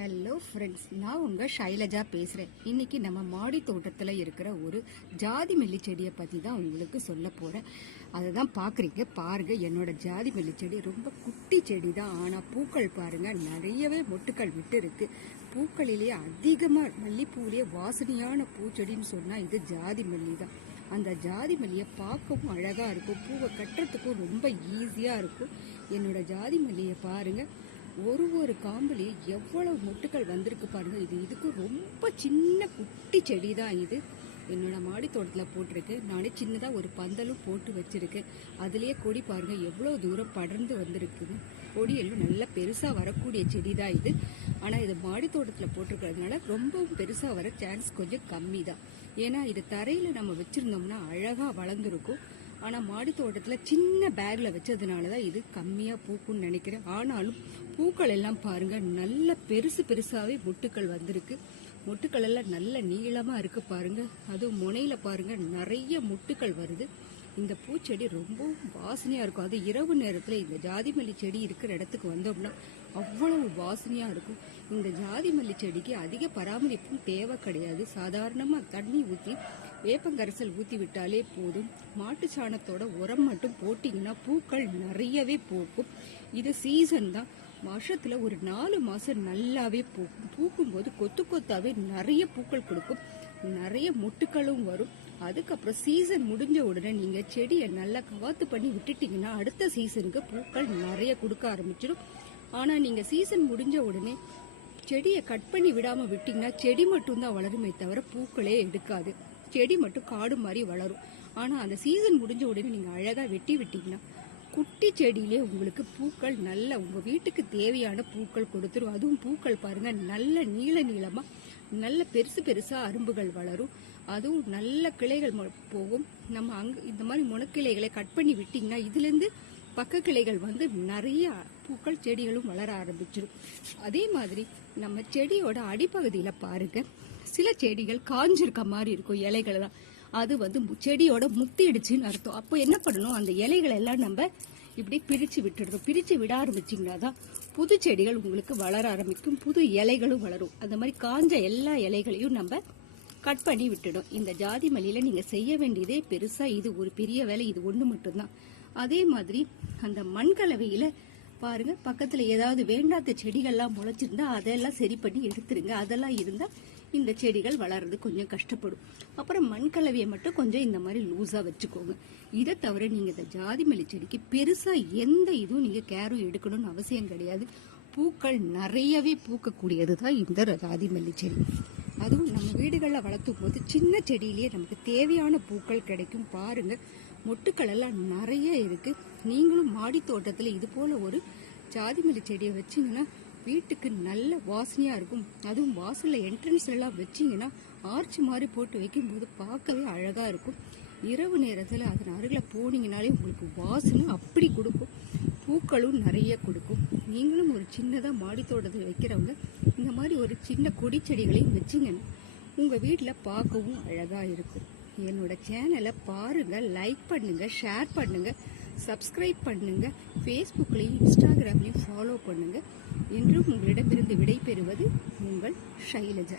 Hello friends, நான் உங்கள் ஷைலஜா பேசுகிறேன். இன்றைக்கி நம்ம மாடி தோட்டத்தில் இருக்கிற ஒரு ஜாதி மல்லி செடியை பற்றி தான் உங்களுக்கு சொல்ல போகிறேன். அதை தான் பார்க்குறீங்க. பாருங்கள், என்னோட ஜாதி மல்லி செடி ரொம்ப குட்டி செடி தான். ஆனால் பூக்கள் பாருங்கள், நிறையவே மொட்டுக்கள் விட்டு இருக்குது. பூக்களிலேயே அதிகமாக மல்லிப்பூவிலேயே வாசனையான பூச்செடின்னு சொன்னால் இது ஜாதி மல்லி தான். அந்த ஜாதி மல்லியை பார்க்கவும் அழகாக இருக்கும், பூவை கட்டுறதுக்கும் ரொம்ப ஈஸியாக இருக்கும். என்னோட ஜாதி மல்லியை பாருங்கள், ஒரு காம்புலேயே எவ்வளவு மொட்டுக்கள் வந்திருக்கு பாருங்க. இதுக்கு ரொம்ப சின்ன குட்டி செடி தான் இது. என்னோட மாடி தோட்டத்தில் போட்டிருக்கு. நானே சின்னதாக ஒரு பந்தலும் போட்டு வச்சிருக்கேன். அதுலேயே கொடி பாருங்க எவ்வளோ தூரம் படர்ந்து வந்திருக்குது. கொடி எல்லாம் நல்லா பெருசாக வரக்கூடிய செடி தான் இது. ஆனால் இது மாடி தோட்டத்தில் போட்டிருக்கிறதுனால ரொம்பவும் பெருசாக வர சான்ஸ் கொஞ்சம் கம்மி தான். ஏன்னா இது தரையில் நம்ம வச்சுருந்தோம்னா அழகாக வளர்ந்துருக்கும். ஆனால் மாடி தோட்டத்தில் சின்ன பேக்கில் வச்சதுனால தான் இது கம்மியாக பூக்குன்னு நினைக்கிறேன். ஆனாலும் பூக்கள் எல்லாம் பாருங்கள், நல்ல பெருசாகவே மொட்டுக்கள் வந்திருக்கு. மொட்டுக்கள் எல்லாம் நல்ல நீளமாக இருக்குது பாருங்கள். அதுவும் முனையில் பாருங்கள் நிறைய மொட்டுக்கள் வருது. இந்த பூச்செடி ரொம்பவும் வாசனையாக இருக்கும். அது இரவு நேரத்தில் இந்த ஜாதி மல்லி செடி இருக்கிற இடத்துக்கு வந்தோம்னா அவ்வளவு வாசனையாக இருக்கும். இந்த ஜாதி மல்லி செடிக்கு அதிக பராமரிப்பும் தேவை கிடையாது. சாதாரணமாக தண்ணி ஊற்றி வேப்பங்கரைசல் ஊற்றி விட்டாலே போதும். மாட்டு சாணத்தோட உரம் மட்டும் போட்டிங்கன்னா பூக்கள் நிறையவே பூக்கும். இது சீசன் தான். வருஷத்தில் ஒரு 4 மாதம் நல்லாவே பூக்கும். பூக்கும்போது கொத்தாவே நிறைய பூக்கள் கொடுக்கும், நிறைய மொட்டுக்களும் வரும். அதுக்கப்புறம் சீசன் முடிஞ்ச உடனே நீங்கள் செடியை நல்லா கவாத்து பண்ணி விட்டுட்டீங்கன்னா அடுத்த சீசனுக்கு பூக்கள் நிறைய கொடுக்க ஆரம்பிச்சிடும். ஆனால் நீங்கள் சீசன் முடிஞ்ச உடனே செடியை கட் பண்ணி விடாமல் விட்டிங்கன்னா செடி மட்டும்தான் வளருமே தவிர பூக்களே எடுக்காது. செடி மட்டும் காடு மாதிரி வளரும். ஆனால் அந்த சீசன் முடிஞ்ச உடனே நீங்கள் அழகாக வெட்டி விட்டீங்கன்னா குட்டி செடியிலே உங்களுக்கு பூக்கள் நல்ல உங்கள் வீட்டுக்கு தேவையான பூக்கள் கொடுத்துரும். அதுவும் பூக்கள் பாருங்கள் நல்ல நீளமாக நல்ல பெருசாக அரும்புகள் வளரும். அதுவும் நல்ல கிளைகள் போகும். நம்ம அங்கே இந்த மாதிரி முனக்கிளைகளை கட் பண்ணி விட்டிங்கன்னா இதுலேருந்து பக்க கிளைகள் வந்து நிறைய பூக்கள் செடிகளும் வளர ஆரம்பிச்சிடும். அதே மாதிரி நம்ம செடியோட அடிப்பகுதியில் பாருங்க, சில செடிகள் காஞ்சிருக்க மாதிரி இருக்கும் இலைகள் தான். அது வந்து செடியோட முத்திடுச்சுன்னு அர்த்தம். அப்போ என்ன பண்ணணும், அந்த இலைகள் எல்லாம் நம்ம இப்படி பிரித்து விட்டுடணும். பிரித்து விட ஆரம்பிச்சிங்கன்னா தான் புது செடிகள் உங்களுக்கு வளர ஆரம்பிக்கும், புது இலைகளும் வளரும். அந்த மாதிரி காஞ்ச எல்லா இலைகளையும் நம்ம கட் பண்ணி விட்டுடும். இந்த ஜாதி மல்லியில் நீங்கள் செய்ய வேண்டியதே பெருசாக இது ஒரு பெரிய வேலை, இது ஒன்று மட்டும்தான். அதே மாதிரி அந்த மண்கலவையில் பாருங்க, பக்கத்தில் ஏதாவது வேண்டாத செடிகள்லாம் முளைச்சிருந்தா அதெல்லாம் சரி பண்ணி எடுத்துருங்க. அதெல்லாம் இருந்தால் இந்த செடிகள் வளர்றது கொஞ்சம் கஷ்டப்படும். அப்புறம் மண்கலவையை மட்டும் கொஞ்சம் இந்த மாதிரி லூஸாக வச்சுக்கோங்க. இதை தவிர நீங்கள் இந்த ஜாதி மல்லி செடிக்கு பெருசாக எந்த இதுவும் நீங்கள் கேரும் எடுக்கணும்னு அவசியம் கிடையாது. பூக்கள் நிறையவே பூக்கக்கூடியது தான் இந்த ஜாதி மல்லி செடி. அதுவும் நம்ம வீடுகளில் வளர்த்தும் போது சின்ன செடியிலேயே நமக்கு தேவையான பூக்கள் கிடைக்கும். பாருங்க, மொட்டுக்கள் எல்லாம் நிறைய இருக்கு. நீங்களும் மாடி தோட்டத்தில் இது போல ஒரு ஜாதி மல்லி செடியை வச்சிங்கன்னா வீட்டுக்கு நல்ல வாசனையா இருக்கும். அதுவும் வாசல்ல என்ட்ரன்ஸ் எல்லாம் வச்சிங்கன்னா ஆர்ச்சி மாதிரி போட்டு வைக்கும்போது பார்க்கவே அழகா இருக்கும். இரவு நேரத்தில் அதன் அருகில் போனீங்கனாலே உங்களுக்கு வாசனை அப்படி கொடுக்கும். பூக்களும் நிறைய கொடுக்கும். நீங்களும் ஒரு சின்னதாக மாடி தோட்டத்தில் வைக்கிறவங்க இந்த மாதிரி ஒரு சின்ன கொடி செடிகளையும் வச்சிங்கன்னா உங்கள் வீட்டில் பார்க்கவும் அழகாக இருக்கும். என்னோட சேனலை பாருங்கள், லைக் பண்ணுங்கள், ஷேர் பண்ணுங்கள், சப்ஸ்கிரைப் பண்ணுங்கள். ஃபேஸ்புக்லேயும் இன்ஸ்டாகிராம்லேயும் ஃபாலோ பண்ணுங்கள். என்றும் உங்களிடமிருந்து விடை பெறுவது உங்கள் ஷைலஜா.